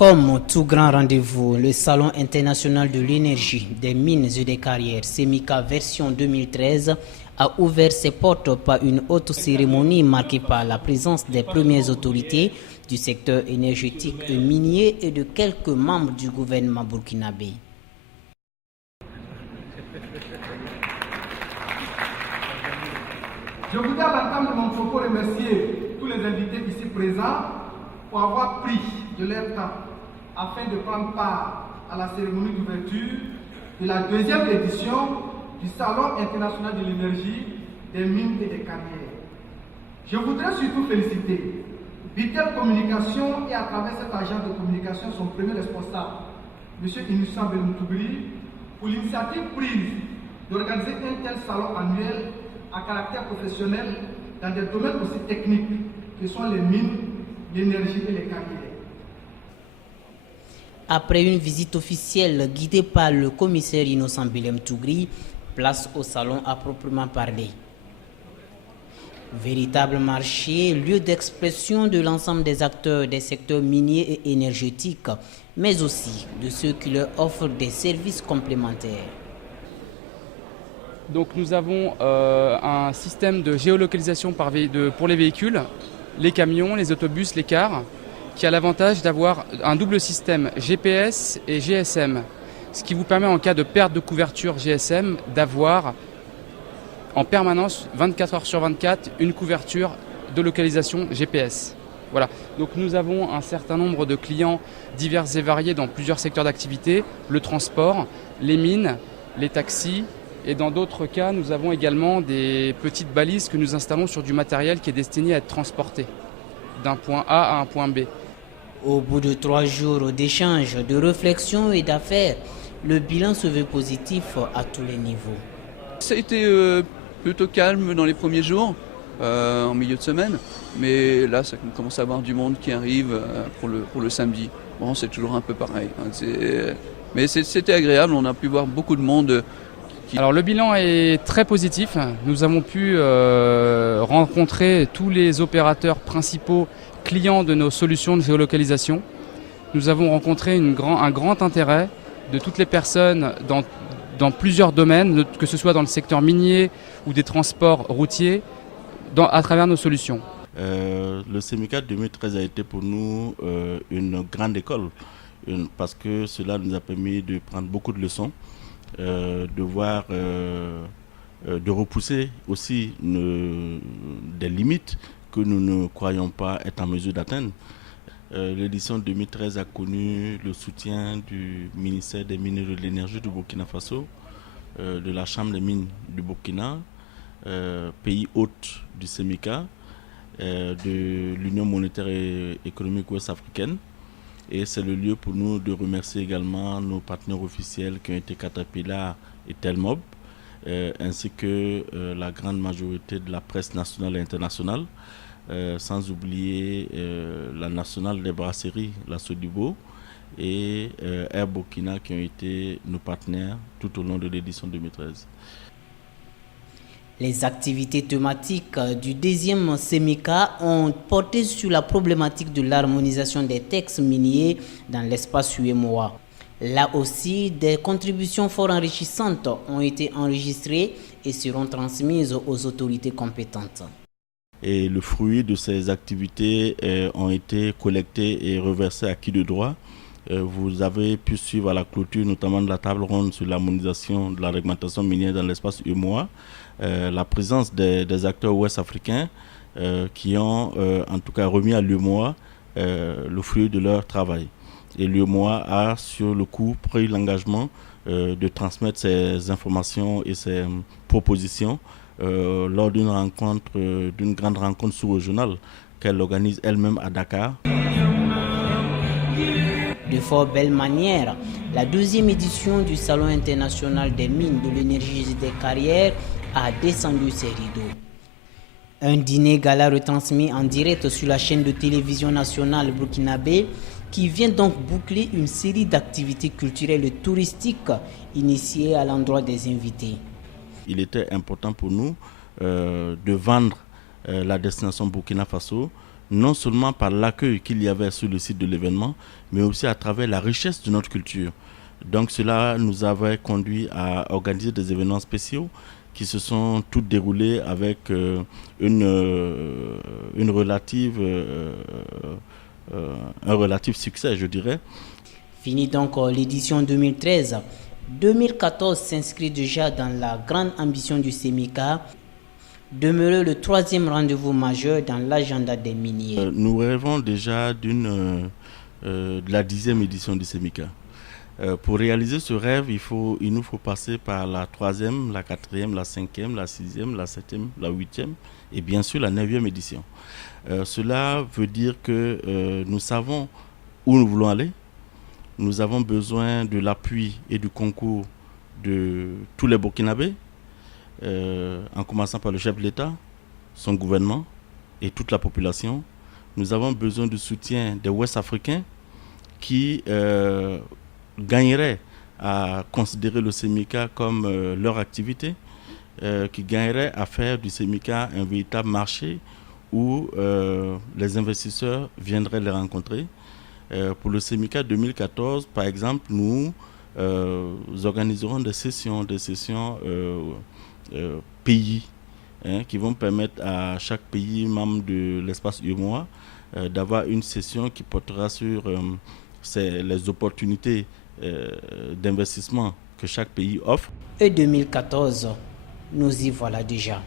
Comme tout grand rendez-vous, le Salon international de l'énergie, des mines et des carrières, SEMICA version 2013, a ouvert ses portes par une haute cérémonie marquée par la présence des premières autorités du secteur énergétique et minier et de quelques membres du gouvernement burkinabé. Je voudrais à l'entame de mon propos remercier tous les invités ici présents pour avoir pris de leur temps afin de prendre part à la cérémonie d'ouverture de la deuxième édition du Salon international de l'énergie, des mines et des carrières. Je voudrais surtout féliciter Vitel Communication et à travers cet agent de communication son premier responsable, M. Innocent Belmoutoubi, pour l'initiative prise d'organiser un tel salon annuel à caractère professionnel dans des domaines aussi techniques que sont les mines, l'énergie et les carrières. Après une visite officielle guidée par le commissaire Innocent Belmoutoubi, place au salon à proprement parler. Véritable marché, lieu d'expression de l'ensemble des acteurs des secteurs miniers et énergétiques, mais aussi de ceux qui leur offrent des services complémentaires. Donc nous avons un système de géolocalisation pour les véhicules, les camions, les autobus, les cars, qui a l'avantage d'avoir un double système GPS et GSM, ce qui vous permet en cas de perte de couverture GSM d'avoir en permanence, 24 heures sur 24, une couverture de localisation GPS. Voilà. Donc nous avons un certain nombre de clients divers et variés dans plusieurs secteurs d'activité, le transport, les mines, les taxis, et dans d'autres cas, nous avons également des petites balises que nous installons sur du matériel qui est destiné à être transporté d'un point A à un point B. Au bout de 3 jours d'échanges, de réflexion et d'affaires, le bilan se veut positif à tous les niveaux. Ça a été plutôt calme dans les premiers jours, en milieu de semaine, mais là ça commence à avoir du monde qui arrive pour le samedi. Bon, c'est toujours un peu pareil, mais c'était agréable, on a pu voir beaucoup de monde. Alors le bilan est très positif, nous avons pu rencontrer tous les opérateurs principaux clients de nos solutions de géolocalisation. Nous avons rencontré un grand intérêt de toutes les personnes dans plusieurs domaines, que ce soit dans le secteur minier ou des transports routiers, à travers nos solutions. Le SEMICA 2013 a été pour nous une grande école, parce que cela nous a permis de prendre beaucoup de leçons, de voir, de repousser aussi des limites que nous ne croyons pas être en mesure d'atteindre. L'édition 2013 a connu le soutien du ministère des Mines et de l'Énergie du Burkina Faso, de la Chambre des mines du Burkina, pays hôte du SEMICA, de l'Union monétaire et économique ouest-africaine. Et c'est le lieu pour nous de remercier également nos partenaires officiels qui ont été Caterpillar et Telmob, ainsi que la grande majorité de la presse nationale et internationale, sans oublier la nationale des brasseries, la Sodibo, et Air Burkina qui ont été nos partenaires tout au long de l'édition 2013. Les activités thématiques du deuxième SEMICA ont porté sur la problématique de l'harmonisation des textes miniers dans l'espace UEMOA. Là aussi, des contributions fort enrichissantes ont été enregistrées et seront transmises aux autorités compétentes. Et le fruit de ces activités ont été collectés et reversés à qui de droit. Vous avez pu suivre à la clôture notamment de la table ronde sur l'harmonisation de la réglementation minière dans l'espace UEMOA, la présence des acteurs ouest-africains qui ont en tout cas remis à l'UEMOA le fruit de leur travail. Et l'UEMOA a sur le coup pris l'engagement de transmettre ces informations et ces propositions lors d'une rencontre, d'une grande rencontre sous-régionale qu'elle organise elle-même à Dakar. De fort belle manière, la deuxième édition du Salon international des mines, de l'énergie et des carrières a descendu ses rideaux. Un dîner gala retransmis en direct sur la chaîne de télévision nationale burkinabé qui vient donc boucler une série d'activités culturelles et touristiques initiées à l'endroit des invités. Il était important pour nous de vendre la destination Burkina Faso non seulement par l'accueil qu'il y avait sur le site de l'événement, mais aussi à travers la richesse de notre culture. Donc cela nous avait conduit à organiser des événements spéciaux qui se sont tous déroulés avec un relatif succès, je dirais. Fini donc l'édition 2013. 2014 s'inscrit déjà dans la grande ambition du SEMICA, demeurer le 3e rendez-vous majeur dans l'agenda des miniers. Nous rêvons déjà de la 10e édition du SEMICA. Pour réaliser ce rêve, il nous faut passer par la 3e, la 4e, la 5e, la 6e, la 7e, la 8e et bien sûr la 9e édition. Cela veut dire que nous savons où nous voulons aller. Nous avons besoin de l'appui et du concours de tous les Burkinabés, en commençant par le chef de l'État, son gouvernement et toute la population. Nous avons besoin du soutien des Ouest-Africains qui gagneraient à considérer le SEMICA comme leur activité, qui gagneraient à faire du SEMICA un véritable marché où les investisseurs viendraient les rencontrer. Pour le SEMICA 2014, par exemple, nous organiserons des sessions pays qui vont permettre à chaque pays membre de l'espace UEMOA d'avoir une session qui portera sur les opportunités d'investissement que chaque pays offre. Et 2014, nous y voilà déjà.